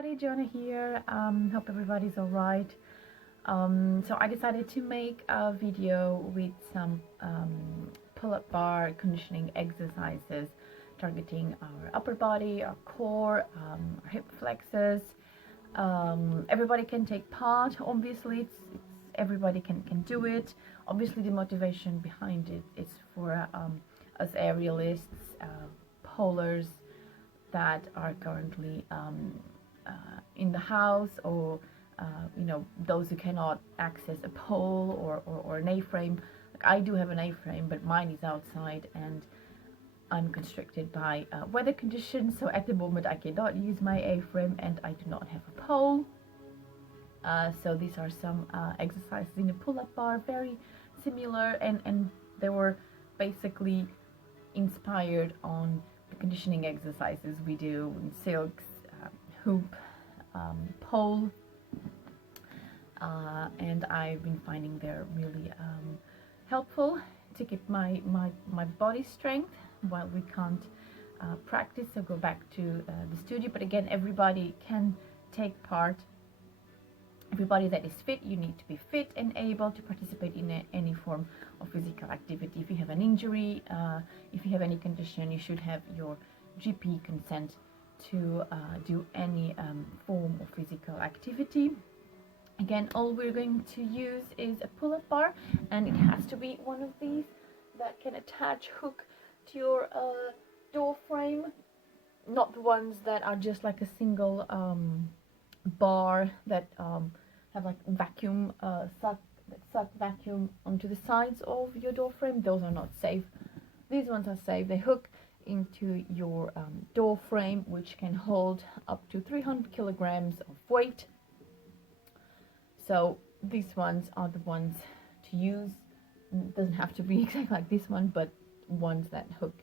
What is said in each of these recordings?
everybody, Jonah here. Hope everybody's all right. So I decided to make a video with some pull-up bar conditioning exercises targeting our upper body, our core, our hip flexors. Everybody can take part. Obviously, it's everybody can do it. Obviously, the motivation behind it is for us aerialists, polars that are currently in the house, or those who cannot access a pole or an A-frame. Like, I do have an A-frame, but mine is outside and I'm constricted by weather conditions, so at the moment I cannot use my A-frame and I do not have a pole. So these are some exercises in the pull-up bar, very similar, and they were basically inspired on the conditioning exercises we do in silks, hoop, pole, and I've been finding they're really helpful to keep my body strength while we can't practice or go back to the studio. But again, everybody can take part. Everybody that is fit, you need to be fit and able to participate in any form of physical activity. If you have an injury, if you have any condition, you should have your GP consent to do any form of physical activity. Again, all we're going to use is a pull-up bar, and it has to be one of these that can attach, hook to your door frame, not the ones that are just like a single bar that have like vacuum suck vacuum onto the sides of your door frame. Those are not safe. These ones are safe. They hook into your door frame, which can hold up to 300 kilograms of weight. So these ones are the ones to use. It doesn't have to be exactly like this one, but ones that hook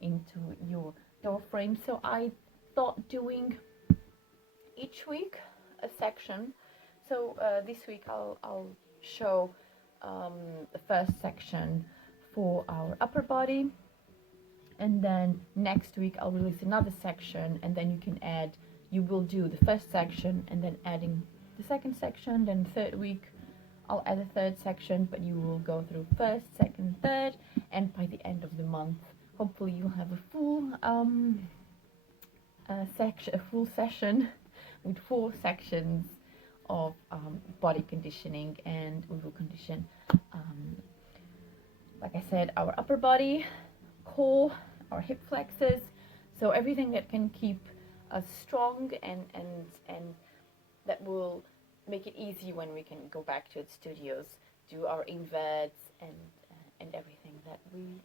into your door frame. So I thought doing each week a section. So this week I'll show the first section for our upper body, and then next week I'll release another section, and then you will do the first section and then adding the second section. Then third week I'll add a third section, but you will go through first, second, third, and by the end of the month hopefully you'll have a full session with 4 sections of body conditioning, and we will condition, like I said, our upper body, core, our hip flexors, so everything that can keep us strong and that will make it easy when we can go back to the studios, do our inverts and everything that we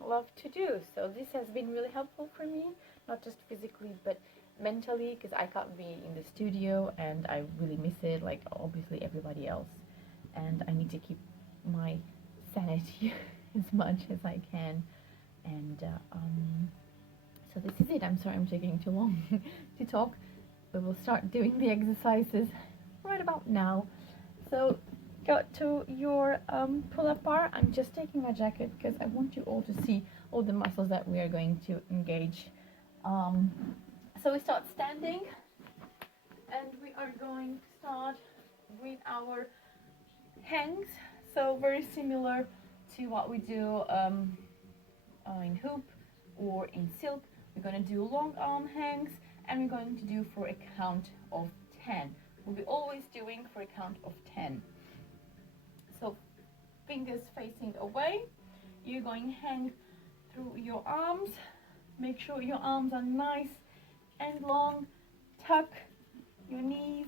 love to do. So this has been really helpful for me, not just physically but mentally, because I can't be in the studio and I really miss it, like obviously everybody else, and I need to keep my sanity as much as I can. And so this is it. I'm sorry I'm taking too long to talk. We will start doing the exercises right about now. So go to your pull-up bar. I'm just taking my jacket because I want you all to see all the muscles that we are going to engage. So we start standing, and we are going to start with our hangs. So very similar to what we do in hoop or in silk. We're going to do long arm hangs, and we're going to do for a count of 10. We'll be always doing for a count of 10. So fingers facing away, you're going to hang through your arms. Make sure your arms are nice and long. Tuck your knees,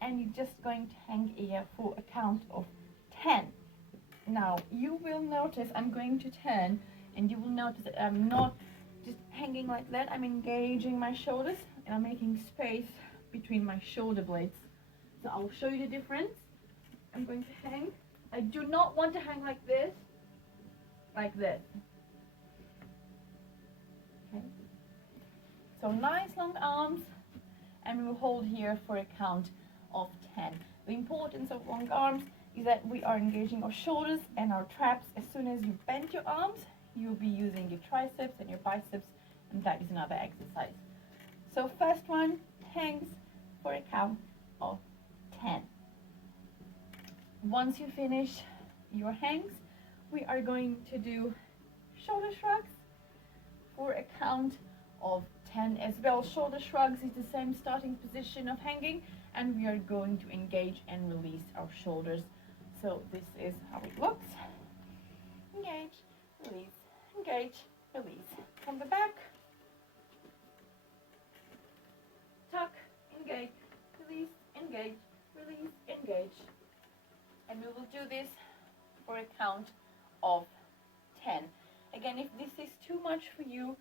and you're just going to hang here for a count of 10. Now you will notice I'm going to turn, and you will notice that I'm not just hanging like that. I'm engaging my shoulders, and I'm making space between my shoulder blades. So I'll show you the difference. I'm going to hang. I do not want to hang like this, like this. Okay. So nice long arms, and we will hold here for a count of 10. The importance of long arms is that we are engaging our shoulders and our traps. As soon as you bend your arms, you'll be using your triceps and your biceps, and that is another exercise. So first one, hangs for a count of 10. Once you finish your hangs, we are going to do shoulder shrugs for a count of 10 as well. Shoulder shrugs is the same starting position of hanging, and we are going to engage and release our shoulders. So this is how it looks. Engage, release, engage, release. From the back, tuck, engage, release, engage, release, engage. And we will do this for a count of 10. Again, if this is too much for you,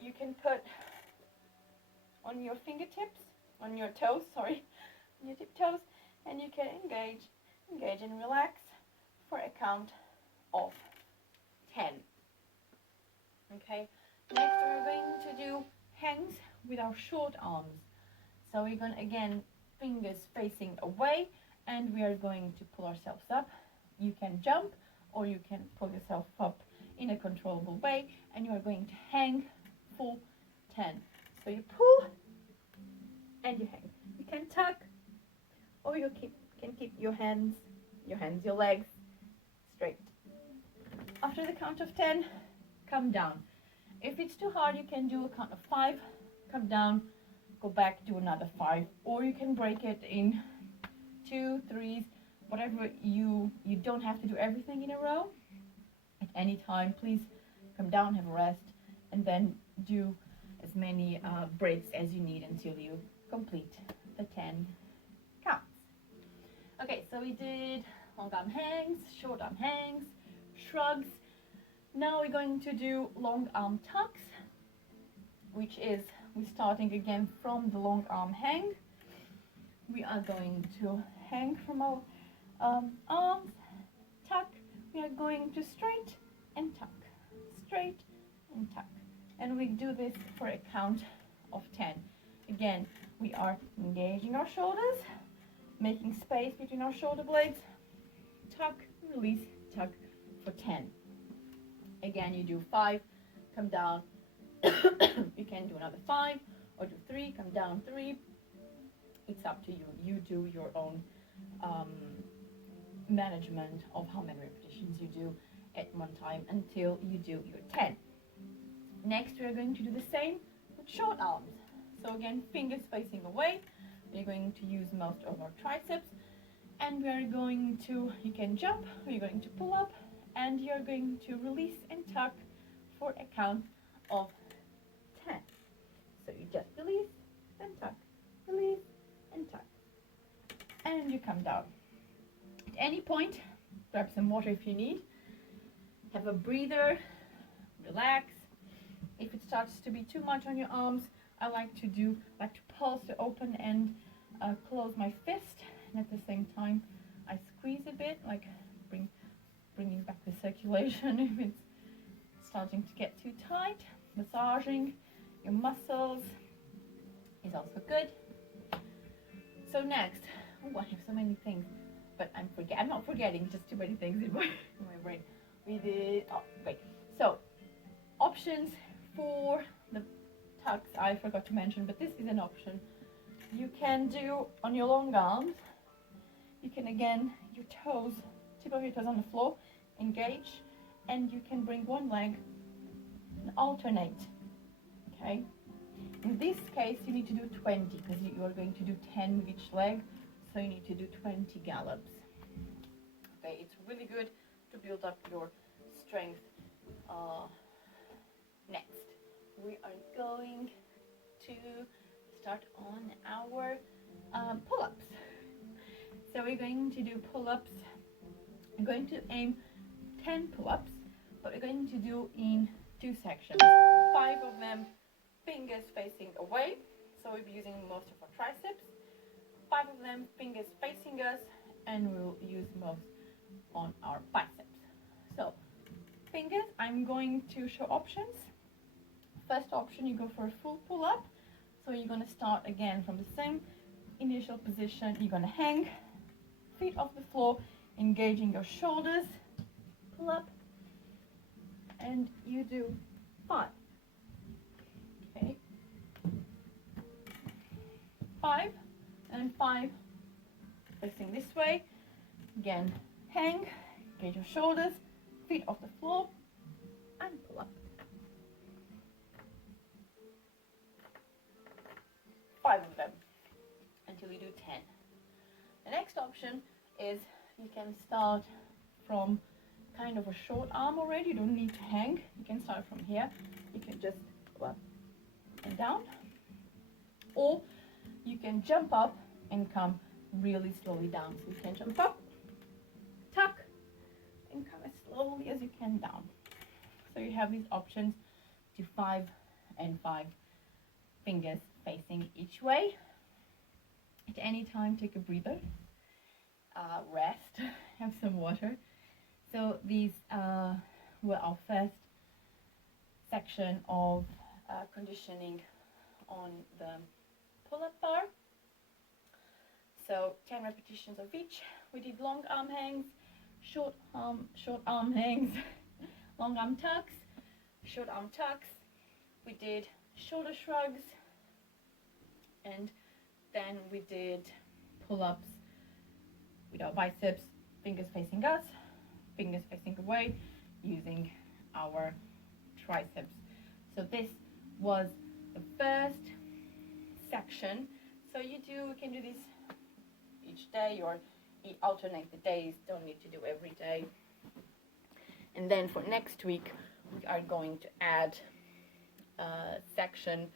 you can put on your fingertips, on your toes, sorry, on your tiptoes, and you can engage and relax for a count of 10. Okay, next we're going to do hangs with our short arms. So we're going to, again, fingers facing away, and we are going to pull ourselves up. You can jump, or you can pull yourself up in a controllable way, and you are going to hang for 10. So you pull and you hang. You can tuck, or you can keep your legs straight. After the count of 10, come down. If it's too hard, you can do a count of 5, come down, go back, do another 5, or you can break it in 2, 3s, whatever. You don't have to do everything in a row. At any time, please come down, have a rest, and then do as many breaks as you need until you complete the 10 counts. Okay, so we did long arm hangs, short arm hangs, shrugs. Now we're going to do long arm tucks, which is, we're starting again from the long arm hang. We are going to hang from our arms, tuck. We are going to straight and tuck, straight and tuck. And we do this for a count of 10. Again, we are engaging our shoulders, making space between our shoulder blades, tuck, release, tuck for 10. Again, you do 5, come down. You can do another 5, or do 3, come down 3. It's up to you. You do your own management of how many repetitions you do at one time until you do your 10. Next, we are going to do the same with short arms. So again, fingers facing away. We're going to use most of our triceps, and we are going to, you can jump, or you're going to pull up, and you're going to release and tuck for a count of 10. So you just release and tuck, release and tuck, and you come down. At any point, grab some water if you need, have a breather, relax. If it starts to be too much on your arms, I like to pulse the open and close my fist, and at the same time I squeeze a bit, like bringing back the circulation if it's starting to get too tight. Massaging your muscles is also good. So next, I have so many things, but I'm not forgetting, just too many things in my brain. We did, so options for the tucks I forgot to mention, but this is an option. You can do on your long arms, you can, again, your toes, tip of your toes on the floor, engage, and you can bring one leg and alternate. Okay, in this case you need to do 20 because you are going to do 10 with each leg, so you need to do 20 gallops. Okay, it's really good to build up your strength. Next, we are going to start on our pull-ups. So we're going to do pull-ups. I'm going to aim 10 pull-ups, but we're going to do in 2 sections. 5 of them fingers facing away, so we'll be using most of our triceps. 5 of them fingers facing us, and we'll use most on our biceps. So fingers, I'm going to show options. First option, you go for a full pull-up. So you're going to start again from the same initial position. You're going to hang, feet off the floor, engaging your shoulders, pull up, and you do 5. Okay. 5, and 5 facing this way. Again, hang, get your shoulders, feet off the floor, and pull up. 5 of them until you do 10. The next option is you can start from kind of a short arm already. You don't need to hang. You can start from here. You can just go up and down, or you can jump up and come really slowly down. So you can jump up, tuck, and come as slowly as you can down. So you have these options to 5 and 5 fingers facing each way. At any time, take a breather, rest, have some water. So these were our first section of conditioning on the pull-up bar. So 10 repetitions of each. We did long arm hangs, short arm hangs, long arm tucks, short arm tucks. We did shoulder shrugs, and then we did pull-ups with our biceps, fingers facing us, fingers facing away, using our triceps. So this was the first section. So you can do this each day, or alternate the days, don't need to do every day. And then for next week, we are going to add a section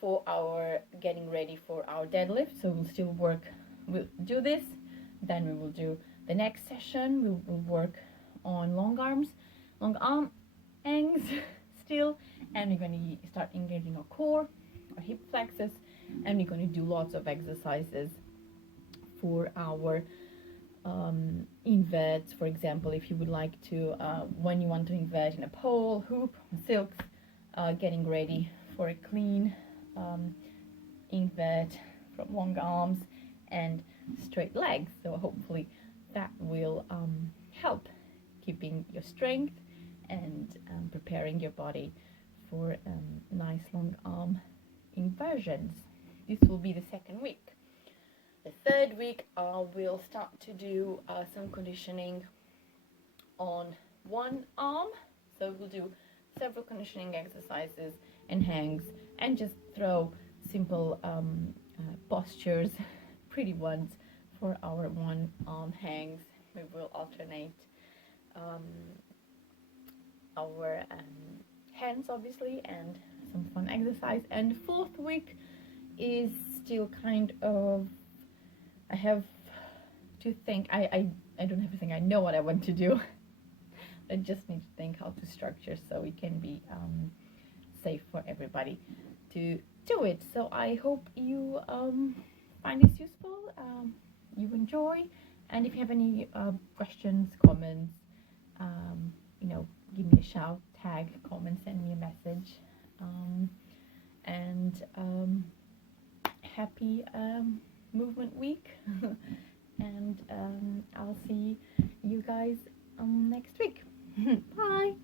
for our getting ready for our deadlift. So we'll do this, then we will do the next session. We will work on long arm hangs still, and we're going to start engaging our core, our hip flexors, and we're going to do lots of exercises for our inverts. For example, if you would like to, when you want to invert in a pole, hoop, silks, getting ready for a clean invert from long arms and straight legs. So hopefully that will help keeping your strength and preparing your body for nice long arm inversions. This will be the second week. The third week, we'll start to do some conditioning on one arm. So we'll do several conditioning exercises and hangs, and just throw simple postures, pretty ones, for our one arm hangs. We will alternate our hands, obviously, and some fun exercise. And the fourth week is still kind of, I have to think. I don't have to think. I know what I want to do. I just need to think how to structure so it can be safe for everybody to do it. So I hope you find this useful, you enjoy, and if you have any questions, comments, give me a shout, tag, comment, send me a message, and happy movement week. And I'll see you guys next week. Bye.